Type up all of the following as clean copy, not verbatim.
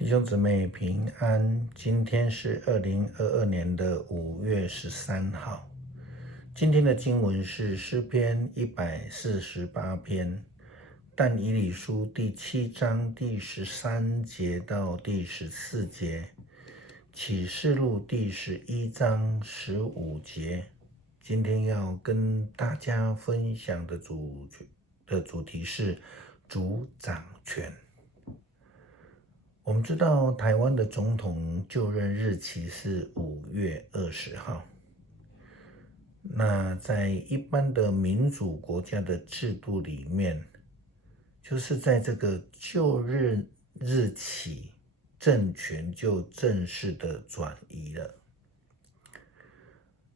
弟兄姊妹平安，今天是2022年的5月13号。今天的经文是诗篇148篇，但以理书第7章第13节到第14节，启示录第11章15节。今天要跟大家分享的主题是主掌权。我们知道台湾的总统就任日期是5月20号。那在一般的民主国家的制度里面，就是在这个就任日起，政权就正式的转移了。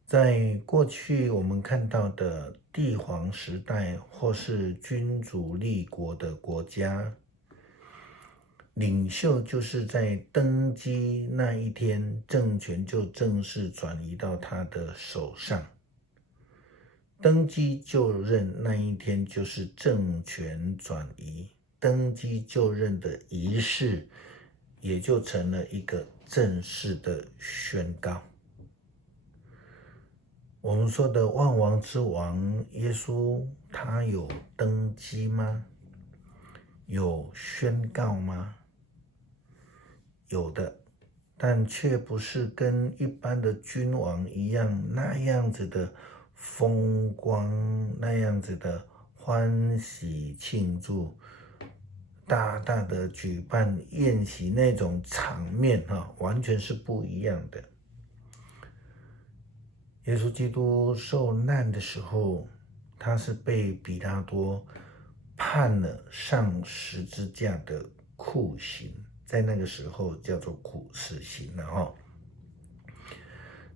在过去我们看到的帝皇时代或是君主立国的国家，领袖就是在登基那一天，政权就正式转移到他的手上。登基就任那一天就是政权转移，登基就任的仪式也就成了一个正式的宣告。我们说的万王之王耶稣，他有登基吗？有宣告吗？有的，但却不是跟一般的君王一样那样子的风光，那样子的欢喜庆祝，大大的举办宴席那种场面完全是不一样的。耶稣基督受难的时候，他是被彼拉多判了上十字架的酷刑，在那个时候叫做死刑了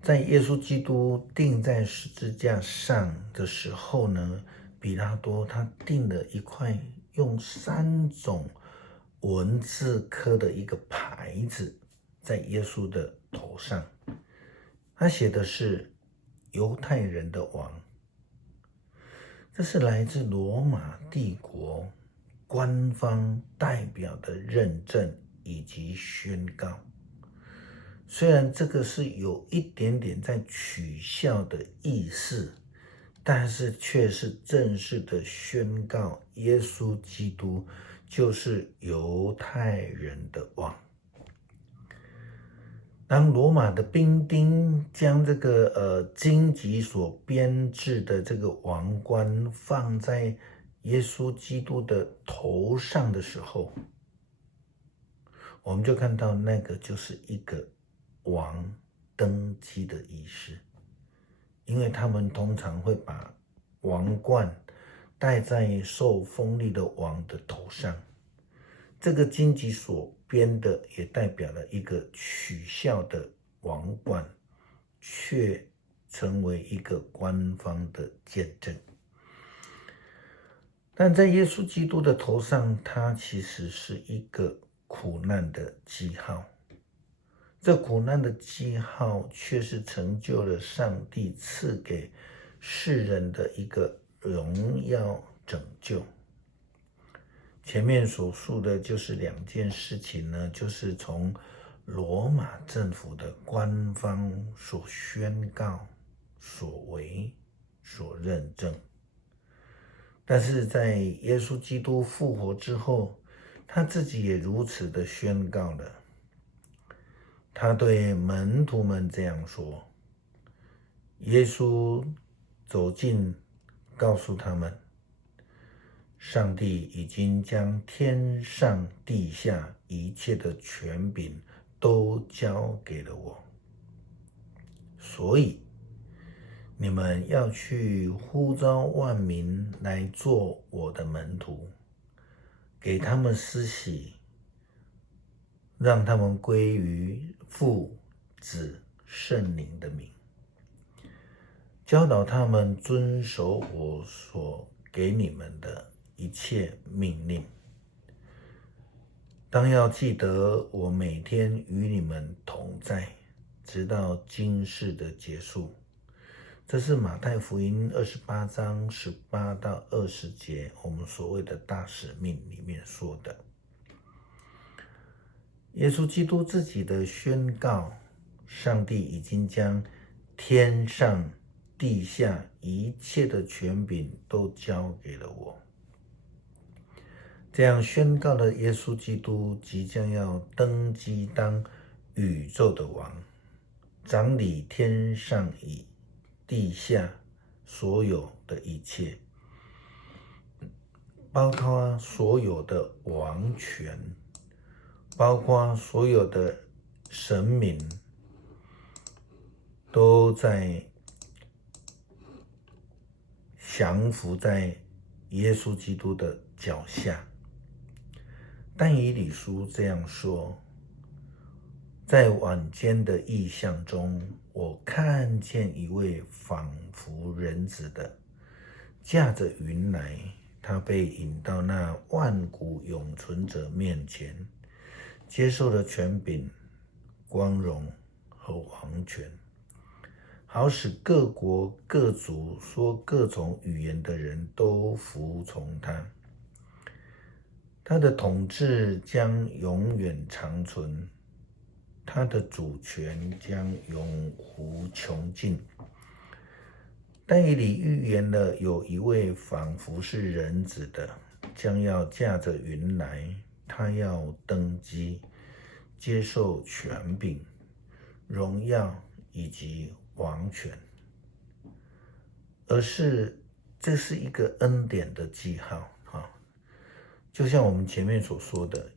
在耶稣基督钉在十字架上的时候呢，彼拉多他钉了一块用3种文字刻的一个牌子在耶稣的头上，他写的是犹太人的王。这是来自罗马帝国官方代表的认证以及宣告。虽然这个是有一点点在取笑的意思，但是却是正式的宣告耶稣基督就是犹太人的王。当罗马的兵丁将这个荆棘所编制的这个王冠放在耶稣基督的头上的时候，我们就看到那个就是一个王登基的仪式。因为他们通常会把王冠戴在受封立的王的头上，这个荆棘所编的也代表了一个取笑的王冠，却成为一个官方的见证。但在耶稣基督的头上，它其实是一个苦难的记号。这苦难的记号却是成就了上帝赐给世人的一个荣耀拯救。前面所述的就是2件事情呢，就是从罗马政府的官方所宣告、所为、所认证。但是在耶稣基督复活之后，他自己也如此的宣告了。他对门徒们这样说，耶稣走近，告诉他们，上帝已经将天上地下一切的权柄都交给了我，所以你们要去呼召万民来做我的门徒，给他们施洗，让他们归于父、子、圣灵的名，教导他们遵守我所给你们的一切命令。当要记得我每天与你们同在，直到今世的结束。这是马太福音28章18到20节，我们所谓的大使命里面说的。耶稣基督自己的宣告，上帝已经将天上地下一切的权柄都交给了我。这样宣告的耶稣基督即将要登基当宇宙的王，掌理天上以地下所有的一切，包括所有的王权，包括所有的神明，都在降服在耶稣基督的脚下。但以理书这样说，在晚间的异象中，我看见一位仿佛人子的驾着云来，他被引到那万古永存者面前，接受了权柄、光荣和王权，好使各国各族说各种语言的人都服从他。他的统治将永远长存，他的主权将永无穷尽。但以理预言了有一位仿佛是人子的，将要驾着云来，他要登基，接受权柄、荣耀以及王权，这是一个恩典的记号。就像我们前面所说的，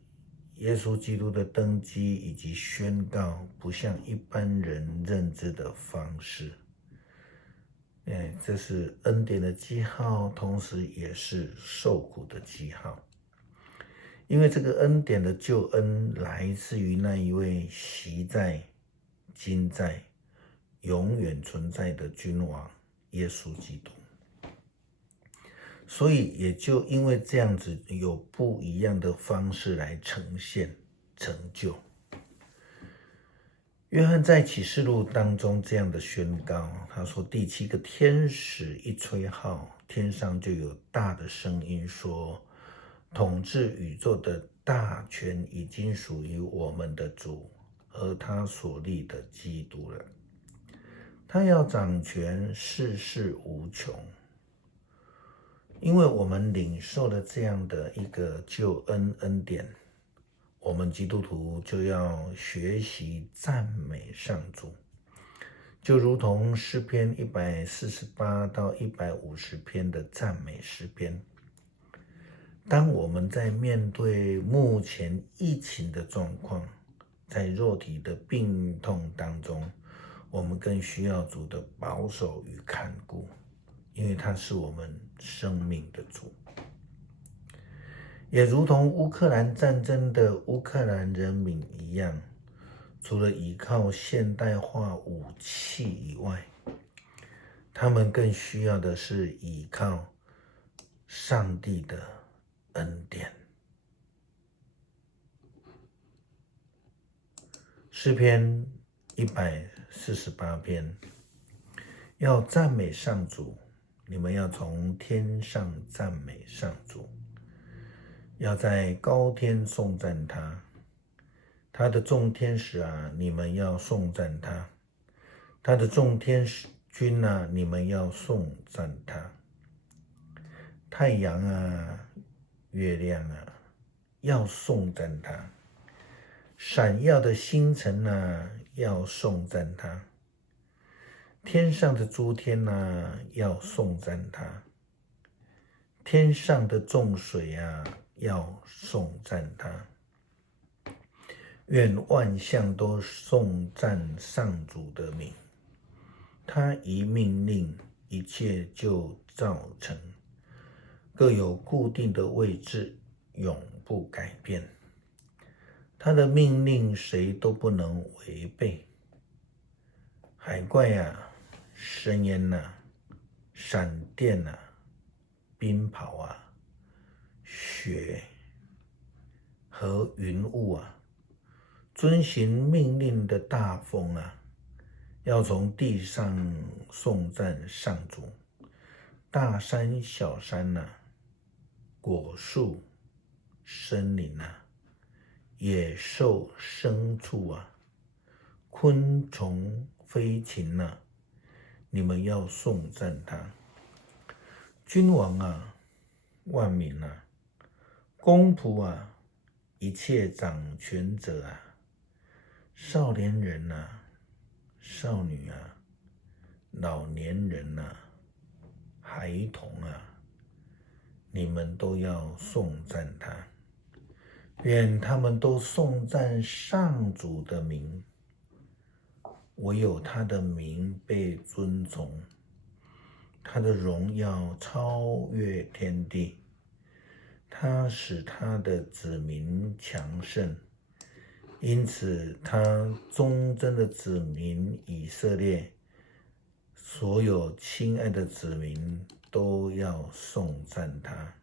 耶稣基督的登基以及宣告不像一般人认知的方式，这是恩典的记号，同时也是受苦的记号。因为这个恩典的救恩来自于那一位昔在、今在、永远存在的君王耶稣基督。所以也就因为这样子，有不一样的方式来呈现成就。约翰在启示录当中这样的宣告，他说第7个天使一吹号，天上就有大的声音说，统治宇宙的大权已经属于我们的主和他所立的基督了，他要掌权，世事无穷。因为我们领受了这样的一个救恩恩典，我们基督徒就要学习赞美上主，就如同诗篇148到150篇的赞美诗篇。当我们在面对目前疫情的状况，在肉体的病痛当中，我们更需要主的保守与看顾，因为他是我们生命的主。也如同乌克兰战争的乌克兰人民一样，除了依靠现代化武器以外，他们更需要的是依靠上帝的恩典。诗篇148篇，要赞美上主，你们要从天上赞美上主，要在高天颂赞他，他的众天使啊，你们要颂赞他，他的众天使君啊，你们要颂赞他，太阳啊，月亮啊，要颂赞他，闪耀的星辰啊，要颂赞他，天上的诸天啊，要颂赞他，天上的众水啊，要颂赞他。愿万象都颂赞上主的名，他一命令，一切就造成，各有固定的位置，永不改变。他的命令谁都不能违背。海怪啊，深渊啊，闪电啊，冰雹啊，雪和云雾啊，遵行命令的大风啊，要从地上颂赞上主。大山小山啊，果树森林啊，野兽、牲畜啊，昆虫、飞禽啊，你们要颂赞他。君王啊，万民啊，公仆啊，一切掌权者啊，少年人啊，少女啊，老年人啊，孩童啊，你们都要颂赞他。愿他们都颂赞上主的名，唯有他的名被尊崇，他的荣耀超越天地，他使他的子民强盛，因此他忠贞的子民以色列，所有亲爱的子民都要颂赞他。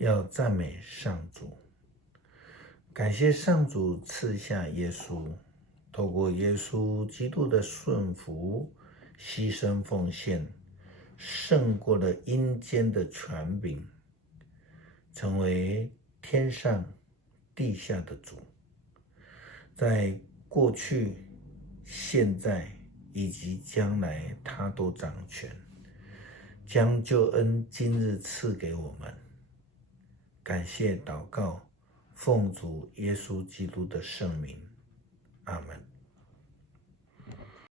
要赞美上主，感谢上主赐下耶稣，透过耶稣基督的顺服、牺牲奉献，胜过了阴间的权柄，成为天上地下的主，在过去、现在以及将来他都掌权，将救恩今日赐给我们。感谢祷告，奉主耶稣基督的圣名，阿们。